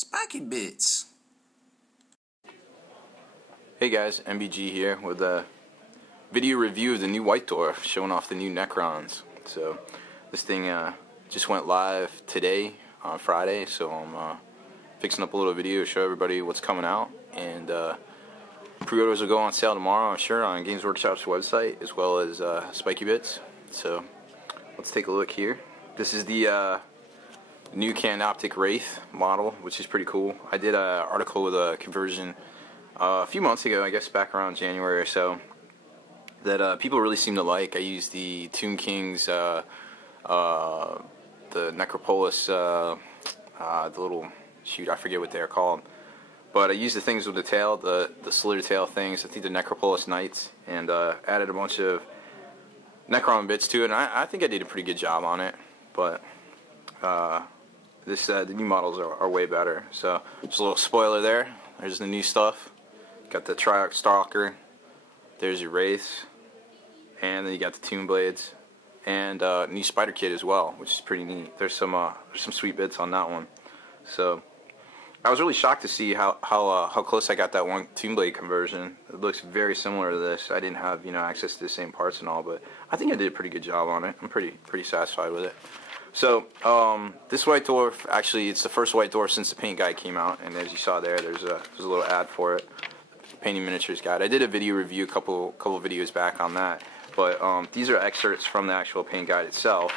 Spiky Bits. Hey guys, MBG here with a video review of the new White Dwarf, showing off the new Necrons. So this thing just went live today on Friday, so I'm fixing up a little video to show everybody what's coming out, and pre-orders will go on sale tomorrow, I'm sure, on Games Workshop's website as well as Spiky Bits. So let's take a look here. This is the new Canoptic Wraith model, which is pretty cool. I did an article with a conversion a few months ago, I guess back around January or so, that people really seem to like. I used the Tomb King's, the Necropolis, the little, shoot, I forget what they're called. But I used the things with the tail, the slither tail things, I think the Necropolis Knights, and added a bunch of Necron bits to it, and I think I did a pretty good job on it. But the new models are way better. So just a little spoiler there. There's the new stuff. Got the Chock Stalker. There's your Wraiths, and then you got the Tomb Blades, and new Spider Kit as well, which is pretty neat. There's some sweet bits on that one. So I was really shocked to see how close I got that one Tomb Blade conversion. It looks very similar to this. I didn't have access to the same parts and all, but I think I did a pretty good job on it. I'm pretty satisfied with it. So this White Dwarf, actually, it's the first White Dwarf since the paint guide came out, and as you saw there, there's a little ad for it. Painting Miniatures Guide. I did a video review a couple videos back on that, but these are excerpts from the actual paint guide itself,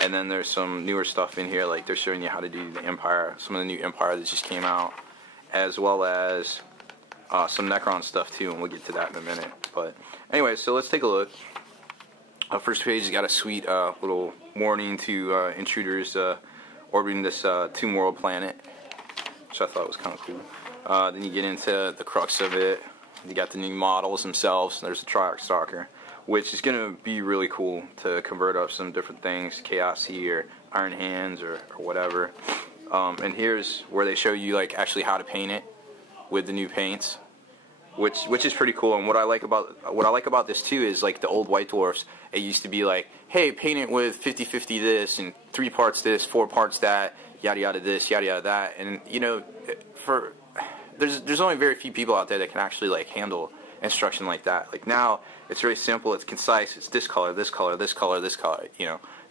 and then there's some newer stuff in here, like they're showing you how to do the Empire, some of the new Empire that just came out, as well as some Necron stuff too, and we'll get to that in a minute. But anyway, so let's take a look. First page has got a sweet little warning to intruders orbiting this Tomb World planet, which I thought was kind of cool. Then you get into the crux of it. You got the new models themselves. There's the Chock Stalker, which is going to be really cool to convert up some different things, Chaos or Iron Hands or whatever. And here's where they show you actually how to paint it with the new paints, which is pretty cool. And what I like about this too is the old White Dwarfs. It used to be like, hey, paint it with 50-50 this and 3 parts this, 4 parts that, yada yada this, yada yada that, and there's only very few people out there that can actually handle instruction like that. Now it's very simple, it's concise, it's this color, this color, this color, this color,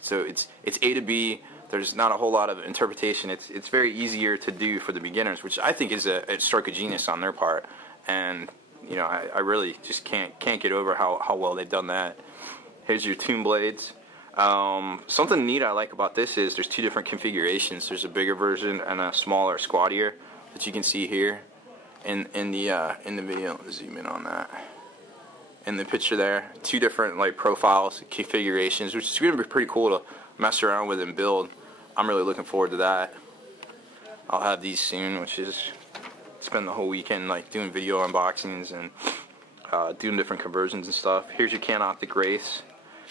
So it's A to B. There's not a whole lot of interpretation. It's very easier to do for the beginners, which I think is a stroke of genius on their part. And I really just can't get over how well they've done that. Here's your Tomb Blades. Something neat I like about this is there's 2 different configurations. There's a bigger version and a smaller, squattier that you can see here in the video. Let's zoom in on that. In the picture there, 2 different profiles, configurations, which is going to be pretty cool to mess around with and build. I'm really looking forward to that. I'll have these soon, which is spend the whole weekend doing video unboxings and doing different conversions and stuff. Here's your Canoptic Wraiths,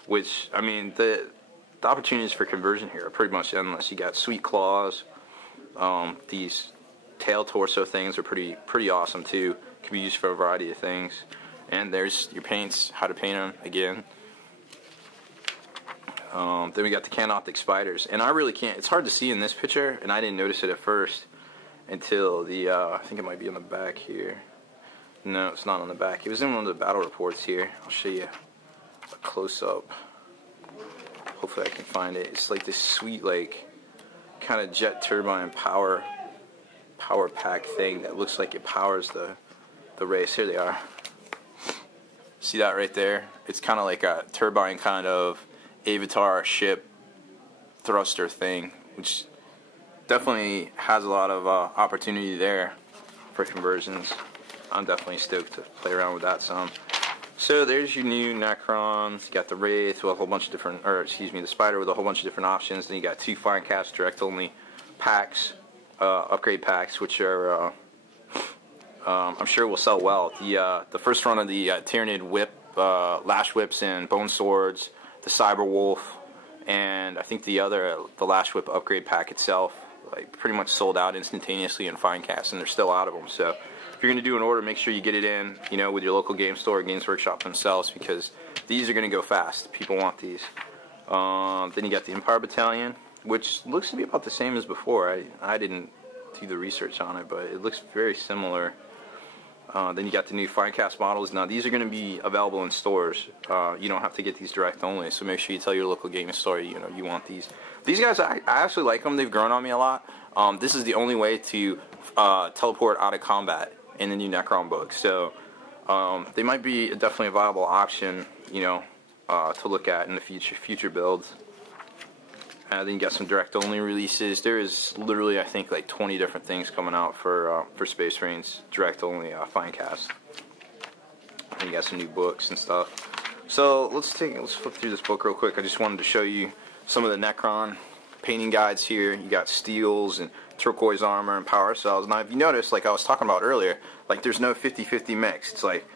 which, I mean, the opportunities for conversion here are pretty much endless. You got sweet claws. These tail torso things are pretty awesome too. Can be used for a variety of things. And there's your paints, how to paint them again. Then we got the Canoptic Spiders, and I really can't. It's hard to see in this picture, and I didn't notice it at first until the. I think it might be on the back here. No, it's not on the back. It was in one of the battle reports here. I'll show you a close up. Hopefully I can find it. It's this sweet kind of jet turbine power pack thing that looks like it powers the race. Here they are. See that right there? It's kind of like a turbine kind of Avatar ship thruster thing, which definitely has a lot of opportunity there for conversions. I'm definitely stoked to play around with that some. So there's your new Necrons. You got the Wraith with a whole bunch of different, the Spider with a whole bunch of different options. Then you got 2 fine cast direct only packs, upgrade packs, which are I'm sure will sell well. The first run of the Tyranid Whip, Lash Whips and Bone Swords, the Cyber Wolf, and I think the Lash Whip upgrade pack itself, pretty much sold out instantaneously in fine cast, and they're still out of them. So if you're going to do an order, make sure you get it in, with your local game store or Games Workshop themselves, because these are going to go fast. People want these. Then you got the Empire Battalion, which looks to be about the same as before. I didn't do the research on it, but it looks very similar. Then you got the new Finecast models. Now these are going to be available in stores. You don't have to get these direct only, so make sure you tell your local gaming store you want these. These guys, I actually like them. They've grown on me a lot. This is the only way to teleport out of combat in the new Necron book, so they might be definitely a viable option, to look at in the future builds. Then you got some direct only releases. There is literally, I think, like 20 different things coming out for Space Marines direct only Finecast. And you got some new books and stuff. So let's flip through this book real quick. I just wanted to show you some of the Necron painting guides here. You got steels and turquoise armor and power cells. Now if you notice, like I was talking about earlier, like there's no 50-50 mix. It's like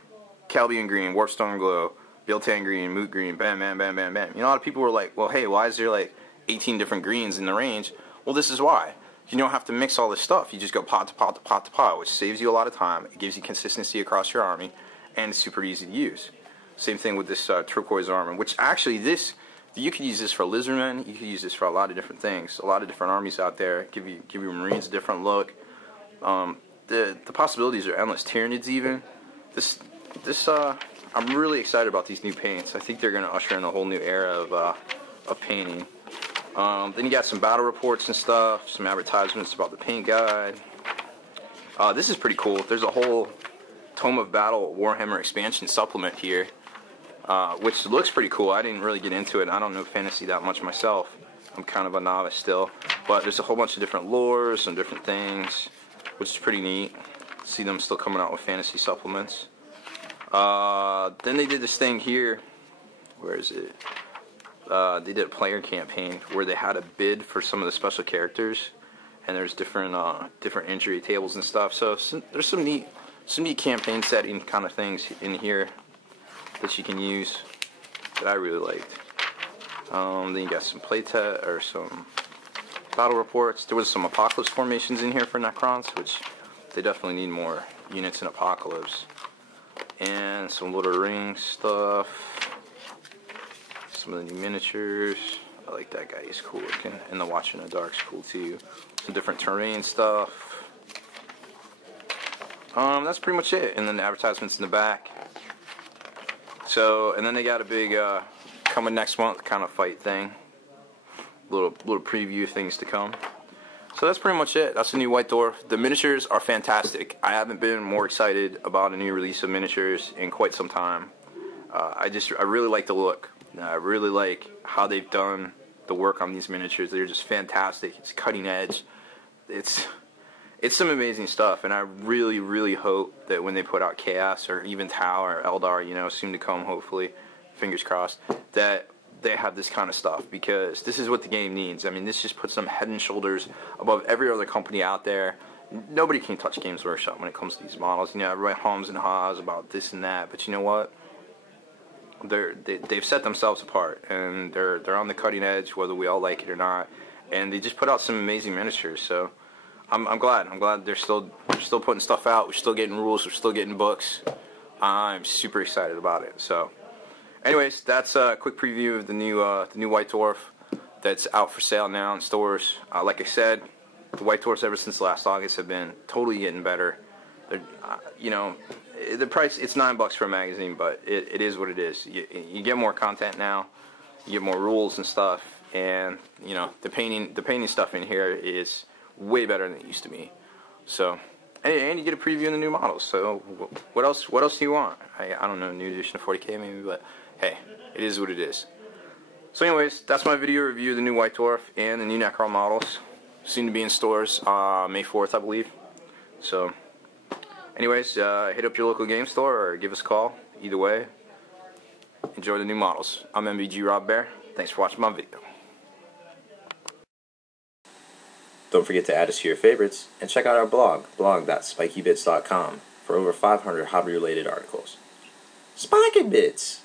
Calbian green, Warpstone glow, Biltan green, Moot green, bam, bam, bam, bam, bam. A lot of people were like, well, hey, why is there like 18 different greens in the range? Well, this is why. You don't have to mix all this stuff. You just go pot to pot to pot to pot, which saves you a lot of time. It gives you consistency across your army, and it's super easy to use. Same thing with this turquoise armor, which actually you could use this for lizardmen. You could use this for a lot of different things. A lot of different armies out there. Give your Marines a different look. The possibilities are endless. Tyranids even. I'm really excited about these new paints. I think they're going to usher in a whole new era of painting. Then you got some battle reports and stuff, some advertisements about the paint guide. This is pretty cool. There's a whole Tome of Battle Warhammer expansion supplement here, which looks pretty cool. I didn't really get into it. I don't know fantasy that much myself. I'm kind of a novice still. But there's a whole bunch of different lores and different things, which is pretty neat. See them still coming out with fantasy supplements. Then they did this thing here. Where is it? They did a player campaign where they had a bid for some of the special characters, and there's different injury tables and stuff. So there's some neat campaign setting kind of things in here that you can use that I really liked. Then you got some playtest or some battle reports. There was some Apocalypse formations in here for Necrons, which they definitely need more units in Apocalypse. And some Lord of the Rings stuff. Some of the new miniatures. I like that guy, he's cool looking. And the Watch in the Dark's cool too. Some different terrain stuff. That's pretty much it. And then the advertisements in the back. So, and then they got a big coming next month kind of fight thing. Little preview things to come. So that's pretty much it. That's the new White Dwarf. The miniatures are fantastic. I haven't been more excited about a new release of miniatures in quite some time. I really like the look. I really like how they've done the work on these miniatures. They're just fantastic. It's cutting edge. It's some amazing stuff, and I really, really hope that when they put out Chaos or even Tau or Eldar, soon to come, hopefully, fingers crossed, that they have this kind of stuff, because this is what the game needs. I mean, this just puts them head and shoulders above every other company out there. Nobody can touch Games Workshop when it comes to these models. Everybody hums and haws about this and that, but you know what? They've set themselves apart, and they're on the cutting edge, whether we all like it or not. And they just put out some amazing miniatures. So I'm glad they're still putting stuff out. We're still getting rules. We're still getting books. I'm super excited about it. So, anyways, that's a quick preview of the new White Dwarf that's out for sale now in stores. Like I said, the White Dwarfs ever since last August have been totally getting better. The price, it's $9 for a magazine, but it is what it is. You get more content now, you get more rules and stuff, and the painting stuff in here is way better than it used to be. So, and you get a preview of the new models. So, what else do you want? I don't know, new edition of 40K maybe, but hey, it is what it is. So, anyways, that's my video review of the new White Dwarf and the new Necron models. Soon to be in stores May 4th, I believe. So, anyways, hit up your local game store or give us a call. Either way, enjoy the new models. I'm MBG Rob Bear. Thanks for watching my video. Don't forget to add us to your favorites and check out our blog.spikybits.com for over 500 hobby-related articles. Spiky Bits!